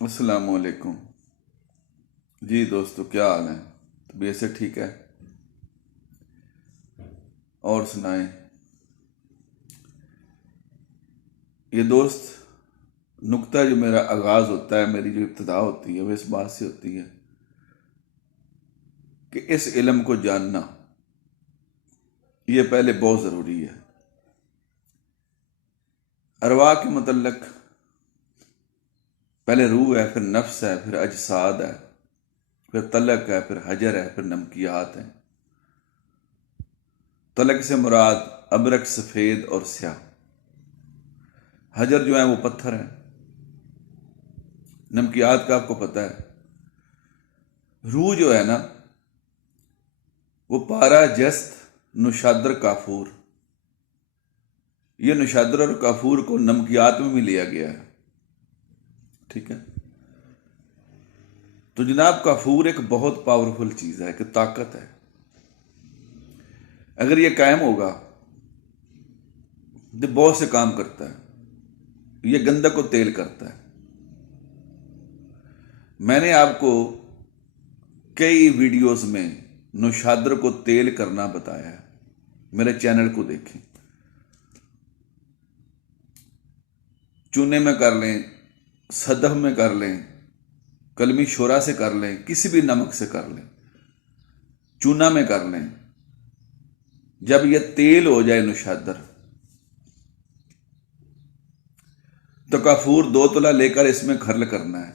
السلام علیکم جی دوستو، کیا حال ہے؟ طبیعت سے ٹھیک ہے؟ اور سنائیں۔ یہ دوست، نقطہ جو میرا آغاز ہوتا ہے، میری جو ابتدا ہوتی ہے، وہ اس بات سے ہوتی ہے کہ اس علم کو جاننا یہ پہلے بہت ضروری ہے۔ ارواح کے متعلق پہلے روح ہے، پھر نفس ہے، پھر اجساد ہے، پھر طلق ہے، پھر حجر ہے، پھر نمکیات ہیں۔ طلق سے مراد ابرق، سفید اور سیاہ۔ حجر جو ہے وہ پتھر ہیں۔ نمکیات کا آپ کو پتہ ہے۔ روح جو ہے نا، وہ پارا، جست، نشادر، کافور۔ یہ نشادر اور کافور کو نمکیات میں بھی لیا گیا ہے، ٹھیک ہے؟ تو جناب، کافور ایک بہت پاورفل چیز ہے، ایک طاقت ہے۔ اگر یہ قائم ہوگا تو بہت سے کام کرتا ہے۔ یہ گندک کو تیل کرتا ہے۔ میں نے آپ کو کئی ویڈیوز میں نشادر کو تیل کرنا بتایا ہے، میرے چینل کو دیکھیں۔ چونے میں کر لیں، صدف میں کر لیں، کلمی شورا سے کر لیں، کسی بھی نمک سے کر لیں، چونا میں کر لیں۔ جب یہ تیل ہو جائے نشادر، تو کافور 2 تولہ لے کر اس میں کھرل کرنا ہے۔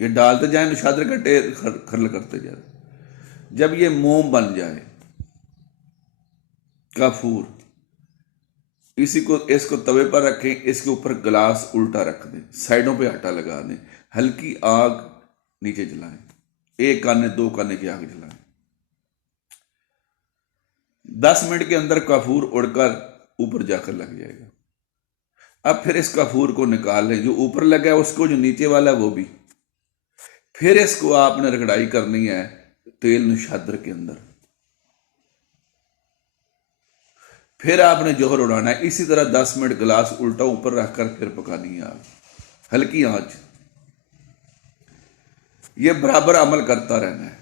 یہ ڈالتے جائیں، نشادر کا تیل کھرل کرتے جائیں۔ جب یہ موم بن جائے کافور، اس کو توے پر رکھیں، اس کے اوپر گلاس الٹا رکھ دیں، سائڈوں پہ آٹا لگا دیں، ہلکی آگ نیچے جلائیں، 1 کانے 2 کانے کی آگ جلائیں۔ 10 منٹ کے اندر کافور اڑ کر اوپر جا کر لگ جائے گا۔ اب پھر اس کافور کو نکال لیں، جو اوپر لگا ہے اس کو، جو نیچے والا ہے وہ بھی۔ پھر اس کو آپ نے رگڑائی کرنی ہے تیل نشادر کے اندر۔ پھر آپ نے جوہر اڑانا ہے، اسی طرح 10 منٹ گلاس الٹا اوپر رکھ کر پھر پکانی ہے آگ، ہلکی آنچ۔ یہ برابر عمل کرتا رہنا ہے،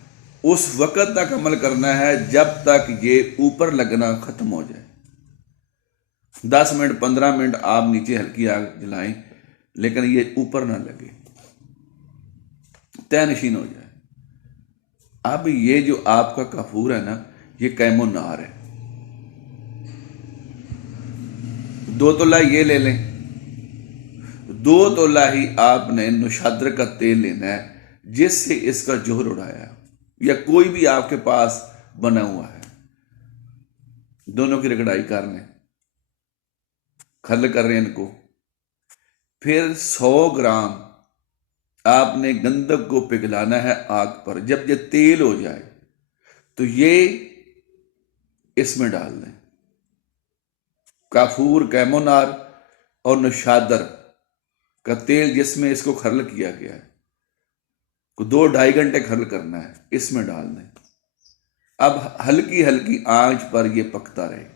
اس وقت تک عمل کرنا ہے جب تک یہ اوپر لگنا ختم ہو جائے۔ 10 منٹ 15 منٹ آپ نیچے ہلکی آگ جلائیں، لیکن یہ اوپر نہ لگے، طے نشین ہو جائے۔ اب یہ جو آپ کا کافور ہے نا، یہ قیم و نار ہے۔ 2 تولہ یہ لے لیں، 2 تولہ ہی آپ نے نشادر کا تیل لینا ہے جس سے اس کا جوہر اڑایا، یا کوئی بھی آپ کے پاس بنا ہوا ہے۔ دونوں کی رگڑائی کر لیں، کھرل کر رہے ہیں ان کو۔ پھر 100 گرام آپ نے گندک کو پگھلانا ہے آگ پر۔ جب یہ تیل ہو جائے تو یہ اس میں ڈال دیں، کافور، قیم و نار اور نشادر کا تیل جس میں اس کو کھرل کیا گیا ہے، 2-2.5 گھنٹے کھرل کرنا ہے، اس میں ڈال دیں۔ اب ہلکی ہلکی آنچ پر یہ پکتا رہے۔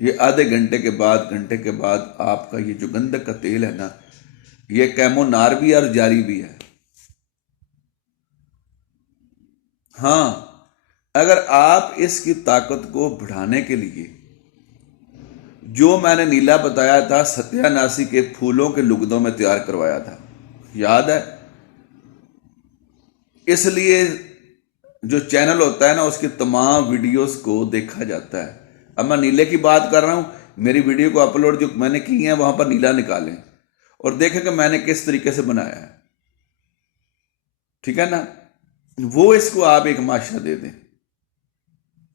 یہ آدھے گھنٹے کے بعد آپ کا یہ جو گندک کا تیل ہے نا، یہ قیم و نار بھی اور جاری بھی ہے۔ ہاں، اگر آپ اس کی طاقت کو بڑھانے کے لیے جو میں نے نیلا بتایا تھا، ستیہ ناسی کے پھولوں کے لگدوں میں تیار کروایا تھا، یاد ہے؟ اس لیے جو چینل ہوتا ہے نا، اس کی تمام ویڈیوز کو دیکھا جاتا ہے۔ اب میں نیلے کی بات کر رہا ہوں، میری ویڈیو کو اپلوڈ جو میں نے کی ہیں وہاں پر نیلا نکالیں اور دیکھیں کہ میں نے کس طریقے سے بنایا ہے، ٹھیک ہے نا؟ وہ اس کو آپ 1 ماشا دے دیں،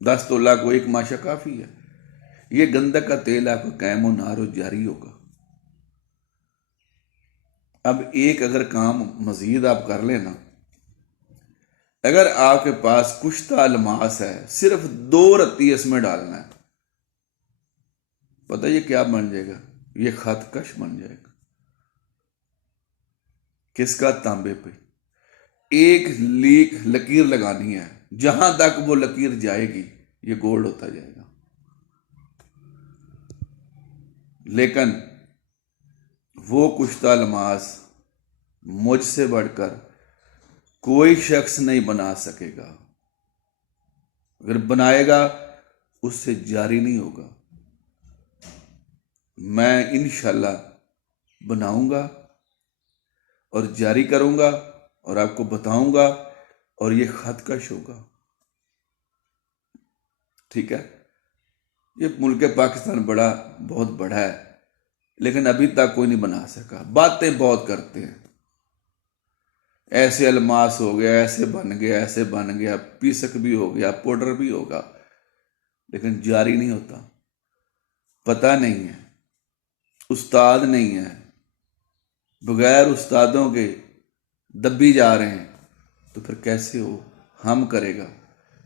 10 تولہ کو 1 ماشا کافی ہے۔ یہ گندک کا تیل آپ کا قائم و نار و جاری ہوگا۔ اب ایک اگر کام مزید آپ کر لیں نا، اگر آپ کے پاس کشتہ الماس ہے، صرف 2 رتی اس میں ڈالنا ہے، پتہ یہ کیا بن جائے گا؟ یہ خط کش بن جائے گا۔ کس کا؟ تانبے پہ۔ ایک لکیر لگانی ہے، جہاں تک وہ لکیر جائے گی یہ گولڈ ہوتا جائے گا۔ لیکن وہ کشتہ الماس مجھ سے بڑھ کر کوئی شخص نہیں بنا سکے گا، اگر بنائے گا اس سے جاری نہیں ہوگا۔ میں انشاءاللہ بناؤں گا اور جاری کروں گا اور آپ کو بتاؤں گا، اور یہ خط کش ہوگا، ٹھیک ہے۔ یہ ملک پاکستان بہت بڑا ہے، لیکن ابھی تک کوئی نہیں بنا سکا۔ باتیں بہت کرتے ہیں، ایسے الماس ہو گیا، ایسے بن گیا، ایسے بن گیا، پیسک بھی ہو گیا، پاؤڈر بھی ہوگا، لیکن جاری نہیں ہوتا۔ پتہ نہیں ہے، استاد نہیں ہے، بغیر استادوں کے دبی جا رہے ہیں، تو پھر کیسے ہو؟ ہم کرے گا،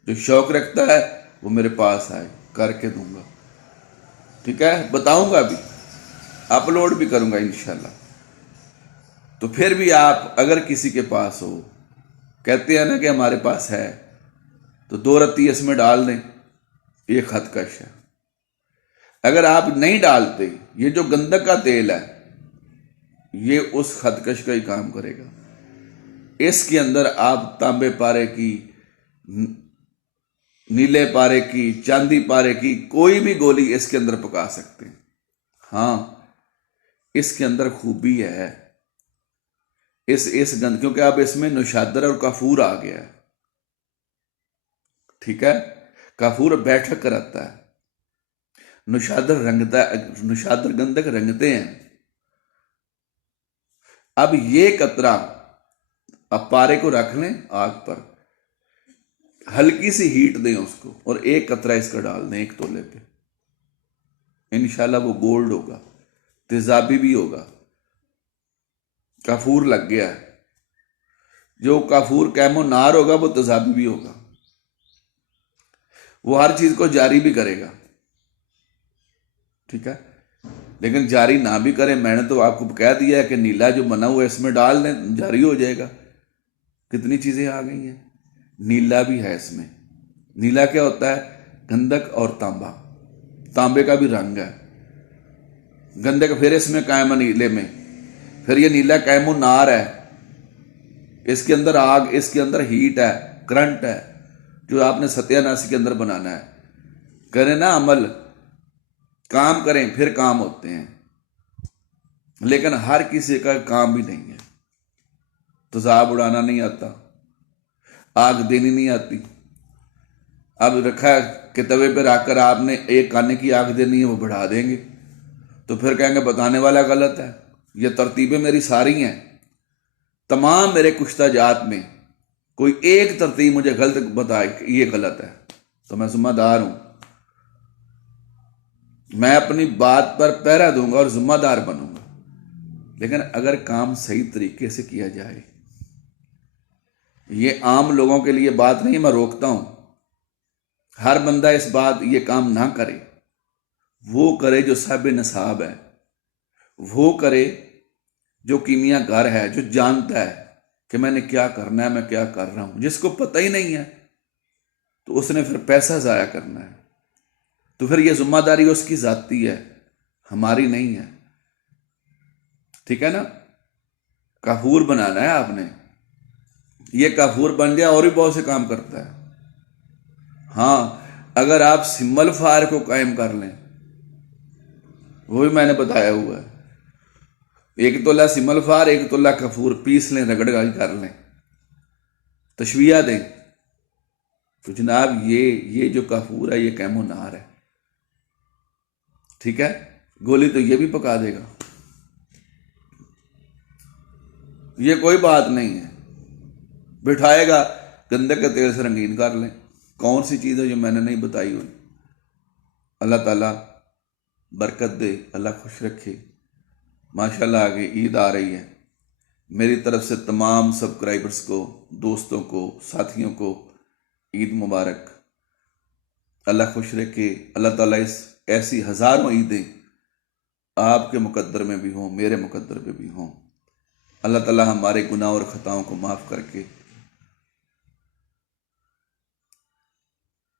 جو شوق رکھتا ہے وہ میرے پاس آئے، کر کے دوں گا، ٹھیک ہے، بتاؤں گا بھی، اپلوڈ بھی کروں گا انشاءاللہ۔ تو پھر بھی آپ اگر کسی کے پاس ہو، کہتے ہیں نا کہ ہمارے پاس ہے، تو 2 رتی اس میں ڈال دیں، یہ خط کش ہے۔ اگر آپ نہیں ڈالتے، یہ جو گندک کا تیل ہے یہ اس خط کش کا ہی کام کرے گا۔ اس کے اندر آپ تانبے پارے کی، نیلے پارے کی، چاندی پارے کی کوئی بھی گولی اس کے اندر پکا سکتے ہیں۔ ہاں، اس کے اندر خوبی ہے، اس گند، کیونکہ اب اس میں نوشادر اور کافور آ گیا ہے، ٹھیک ہے۔ کافور بیٹھک کرتا ہے، نوشادر رنگتا ہے، نوشادر گندک رنگتے ہیں۔ اب یہ قطرہ اب پارے کو رکھ لیں آگ پر، ہلکی سی ہیٹ دیں اس کو، اور ایک قطرہ اس کا ڈال دیں 1 تولے پہ، انشاءاللہ وہ گولڈ ہوگا، تیزابی بھی ہوگا۔ کافور لگ گیا ہے، جو کافور کیمو نار ہوگا وہ تیزابی بھی ہوگا، وہ ہر چیز کو جاری بھی کرے گا، ٹھیک ہے۔ لیکن جاری نہ بھی کرے، میں نے تو آپ کو کہہ دیا ہے کہ نیلا جو بنا ہوا ہے اس میں ڈال دیں، جاری ہو جائے گا۔ کتنی چیزیں آ گئی ہیں، نیلا بھی ہے اس میں۔ نیلا کیا ہوتا ہے؟ گندک اور تانبا، تانبے کا بھی رنگ ہے، گندک پھر اس میں قائم ہے نیلے میں، پھر یہ نیلا قائم نار ہے، اس کے اندر آگ، اس کے اندر ہیٹ ہے، کرنٹ ہے، جو آپ نے ستیہ ناسی کے اندر بنانا ہے۔ کریں نا عمل، کام کریں پھر کام ہوتے ہیں، لیکن ہر کسی کا کام بھی نہیں ہے۔ تیزاب اڑانا نہیں آتا، آگ دینی نہیں آتی۔ اب رکھا ہے کہ توے پہ رکھ کر آپ نے ایک کانے کی آگ دینی ہے، وہ بڑھا دیں گے، تو پھر کہیں گے بتانے والا غلط ہے۔ یہ ترتیبیں میری ساری ہیں، تمام میرے کشتہ جات میں کوئی ایک ترتیب مجھے غلط بتائے کہ یہ غلط ہے تو میں ذمہ دار ہوں، میں اپنی بات پر پہرا دوں گا اور ذمہ دار بنوں گا۔ لیکن اگر کام صحیح طریقے سے کیا جائے، یہ عام لوگوں کے لیے بات نہیں، میں روکتا ہوں، ہر بندہ اس بات یہ کام نہ کرے، وہ کرے جو صاحب نصاب ہے، وہ کرے جو کیمیا گر ہے، جو جانتا ہے کہ میں نے کیا کرنا ہے، میں کیا کر رہا ہوں۔ جس کو پتہ ہی نہیں ہے تو اس نے پھر پیسہ ضائع کرنا ہے، تو پھر یہ ذمہ داری اس کی ذاتی ہے، ہماری نہیں ہے، ٹھیک ہے نا۔ کافور بنانا ہے آپ نے، یہ کافور بن گیا اور بھی بہت سے کام کرتا ہے۔ ہاں، اگر آپ سمل فائر کو قائم کر لیں، وہ بھی میں نے بتایا ہوا ہے، 1 تولہ سمل فائر، 1 تولہ کافور پیس لیں، رگڑ کر لیں، تشویہ دیں، تو جناب یہ جو کافور ہے یہ کیمو نار ہے، ٹھیک ہے۔ گولی تو یہ بھی پکا دے گا، یہ کوئی بات نہیں ہے۔ بٹھائے گا، گندک کے تیل سے رنگین کر لیں۔ کون سی چیز ہے جو میں نے نہیں بتائی ہوئی؟ اللہ تعالیٰ برکت دے، اللہ خوش رکھے۔ ماشاءاللہ آگے عید آ رہی ہے، میری طرف سے تمام سبسکرائبرز کو، دوستوں کو، ساتھیوں کو عید مبارک۔ اللہ خوش رکھے، اللہ تعالیٰ ایسی ہزاروں عیدیں آپ کے مقدر میں بھی ہوں، میرے مقدر میں بھی ہوں۔ اللہ تعالیٰ ہمارے گناہ اور خطاؤں کو معاف کر کے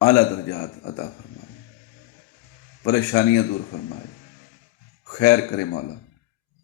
اعلیٰ درجات عطا فرمائے، پریشانیاں دور فرمائے، خیر کرے مولا۔